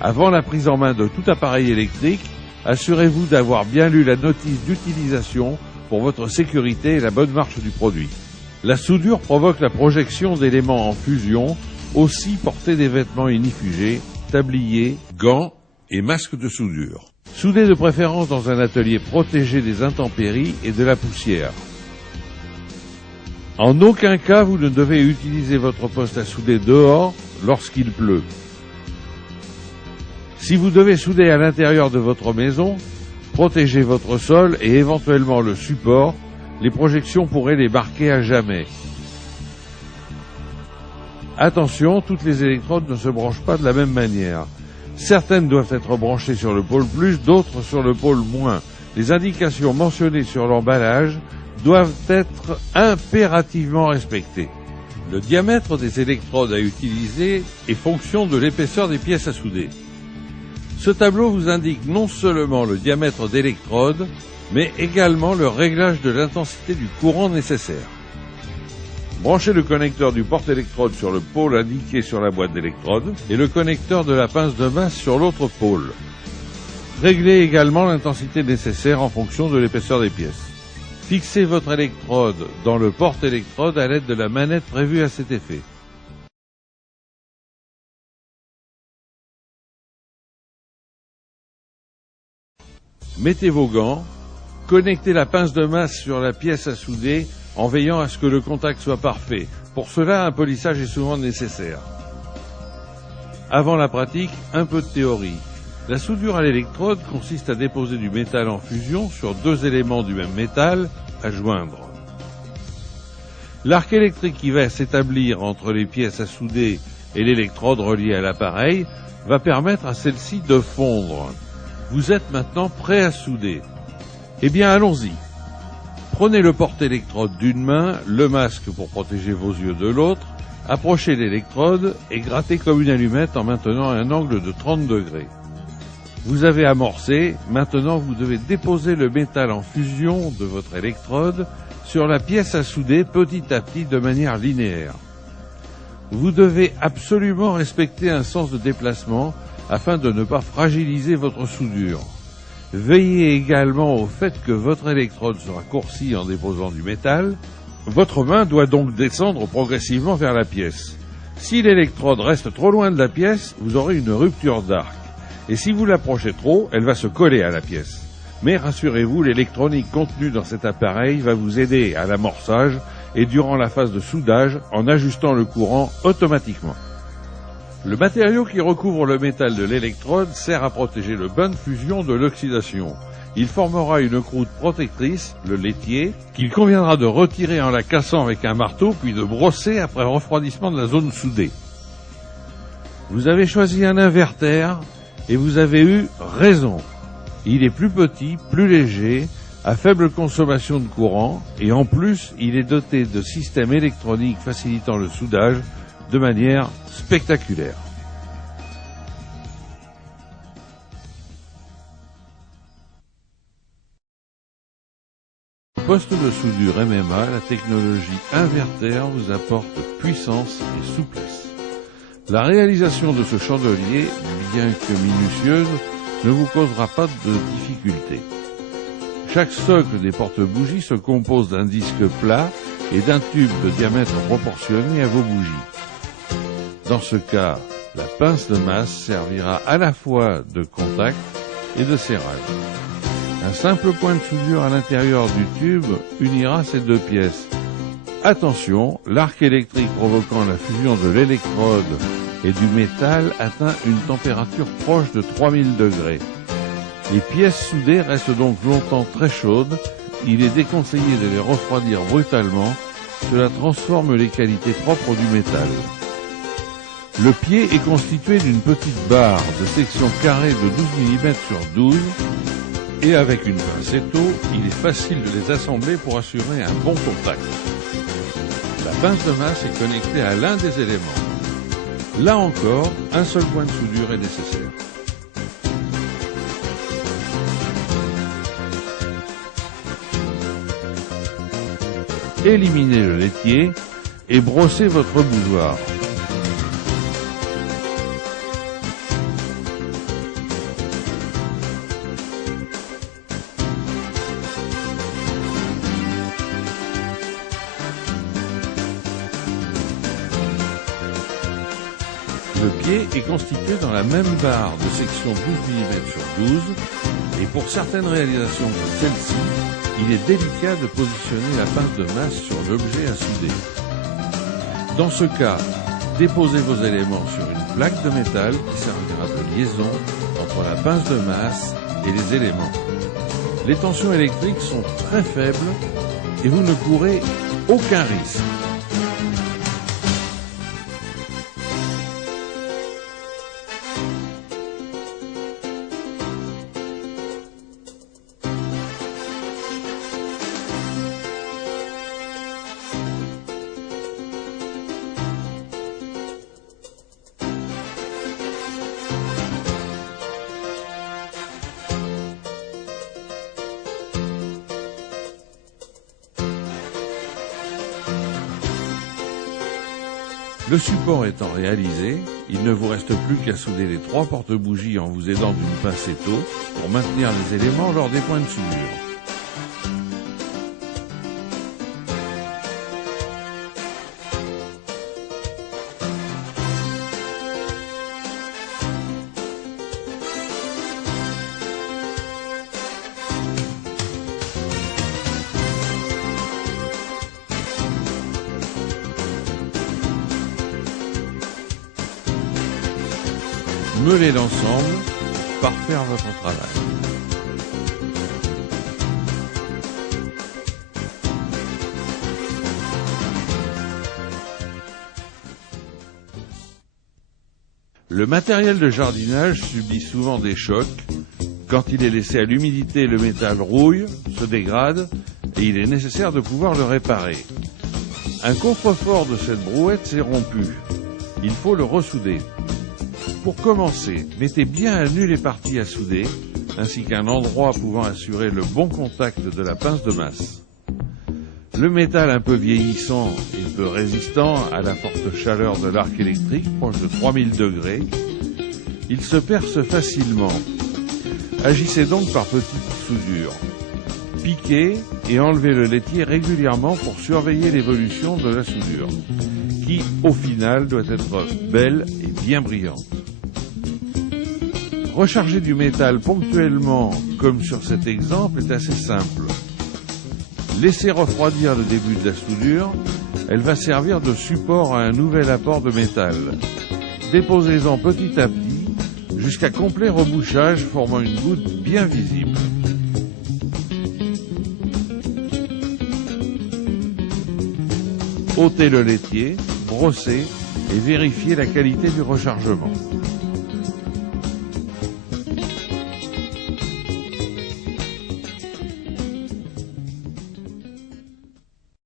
Avant la prise en main de tout appareil électrique, assurez-vous d'avoir bien lu la notice d'utilisation pour votre sécurité et la bonne marche du produit. La soudure provoque la projection d'éléments en fusion. Aussi portez des vêtements inifugés, tabliers, gants et masques de soudure. Soudez de préférence dans un atelier protégé des intempéries et de la poussière. En aucun cas vous ne devez utiliser votre poste à souder dehors lorsqu'il pleut. Si vous devez souder à l'intérieur de votre maison, protégez votre sol et éventuellement le support. Les projections pourraient les marquer à jamais. Attention, toutes les électrodes ne se branchent pas de la même manière. Certaines doivent être branchées sur le pôle plus, d'autres sur le pôle moins. Les indications mentionnées sur l'emballage doivent être impérativement respectées. Le diamètre des électrodes à utiliser est fonction de l'épaisseur des pièces à souder. Ce tableau vous indique non seulement le diamètre d'électrode, mais également le réglage de l'intensité du courant nécessaire. Branchez le connecteur du porte-électrode sur le pôle indiqué sur la boîte d'électrode et le connecteur de la pince de masse sur l'autre pôle. Réglez également l'intensité nécessaire en fonction de l'épaisseur des pièces. Fixez votre électrode dans le porte-électrode à l'aide de la manette prévue à cet effet. Mettez vos gants. Connectez la pince de masse sur la pièce à souder en veillant à ce que le contact soit parfait. Pour cela, un polissage est souvent nécessaire. Avant la pratique, un peu de théorie. La soudure à l'électrode consiste à déposer du métal en fusion sur deux éléments du même métal à joindre. L'arc électrique qui va s'établir entre les pièces à souder et l'électrode reliée à l'appareil va permettre à celle-ci de fondre. Vous êtes maintenant prêt à souder. Eh bien, allons-y. Prenez le porte-électrode d'une main, le masque pour protéger vos yeux de l'autre, approchez l'électrode et grattez comme une allumette en maintenant un angle de 30 degrés. Vous avez amorcé, maintenant vous devez déposer le métal en fusion de votre électrode sur la pièce à souder petit à petit de manière linéaire. Vous devez absolument respecter un sens de déplacement afin de ne pas fragiliser votre soudure. Veillez également au fait que votre électrode sera courcie en déposant du métal. Votre main doit donc descendre progressivement vers la pièce. Si l'électrode reste trop loin de la pièce, vous aurez une rupture d'arc. Et si vous l'approchez trop, elle va se coller à la pièce. Mais rassurez-vous, l'électronique contenue dans cet appareil va vous aider à l'amorçage et durant la phase de soudage en ajustant le courant automatiquement. Le matériau qui recouvre le métal de l'électrode sert à protéger le bain de fusion de l'oxydation. Il formera une croûte protectrice, le laitier, qu'il conviendra de retirer en la cassant avec un marteau puis de brosser après refroidissement de la zone soudée. Vous avez choisi un inverter et vous avez eu raison. Il est plus petit, plus léger, à faible consommation de courant et en plus il est doté de systèmes électroniques facilitant le soudage de manière spectaculaire. Au poste de soudure MMA, la technologie inverter vous apporte puissance et souplesse. La réalisation de ce chandelier, bien que minutieuse, ne vous causera pas de difficultés. Chaque socle des porte-bougies se compose d'un disque plat et d'un tube de diamètre proportionné à vos bougies. Dans ce cas, la pince de masse servira à la fois de contact et de serrage. Un simple point de soudure à l'intérieur du tube unira ces deux pièces. Attention, l'arc électrique provoquant la fusion de l'électrode et du métal atteint une température proche de 3000 degrés. Les pièces soudées restent donc longtemps très chaudes. Il est déconseillé de les refroidir brutalement. Cela transforme les qualités propres du métal. Le pied est constitué d'une petite barre de section carrée de 12 mm sur 12 et avec une pincetto, il est facile de les assembler pour assurer un bon contact. La pince de masse est connectée à l'un des éléments. Là encore, un seul point de soudure est nécessaire. Éliminez le laitier et brossez votre bougeoir. laitier est constitué dans la même barre de section 12 mm sur 12 et pour certaines réalisations comme celle-ci, il est délicat de positionner la pince de masse sur l'objet à souder. Dans ce cas, déposez vos éléments sur une plaque de métal qui servira de liaison entre la pince de masse et les éléments. Les tensions électriques sont très faibles et vous ne courez aucun risque. Le support étant réalisé, il ne vous reste plus qu'à souder les 3 porte-bougies en vous aidant d'une pince étau pour maintenir les éléments lors des points de soudure. Meulez l'ensemble pour parfaire votre travail. Le matériel de jardinage subit souvent des chocs. Quand il est laissé à l'humidité, le métal rouille, se dégrade et il est nécessaire de pouvoir le réparer. Un contrefort de cette brouette s'est rompu. Il faut le ressouder. Pour commencer, mettez bien à nu les parties à souder, ainsi qu'un endroit pouvant assurer le bon contact de la pince de masse. Le métal un peu vieillissant et peu résistant à la forte chaleur de l'arc électrique, proche de 3000 degrés, il se perce facilement. Agissez donc par petites soudures. Piquez et enlevez le laitier régulièrement pour surveiller l'évolution de la soudure, qui, au final, doit être belle et bien brillante. Recharger du métal ponctuellement, comme sur cet exemple, est assez simple. Laissez refroidir le début de la soudure, elle va servir de support à un nouvel apport de métal. Déposez-en petit à petit, jusqu'à complet rebouchage formant une goutte bien visible. ôtez le laitier, brossez et vérifiez la qualité du rechargement.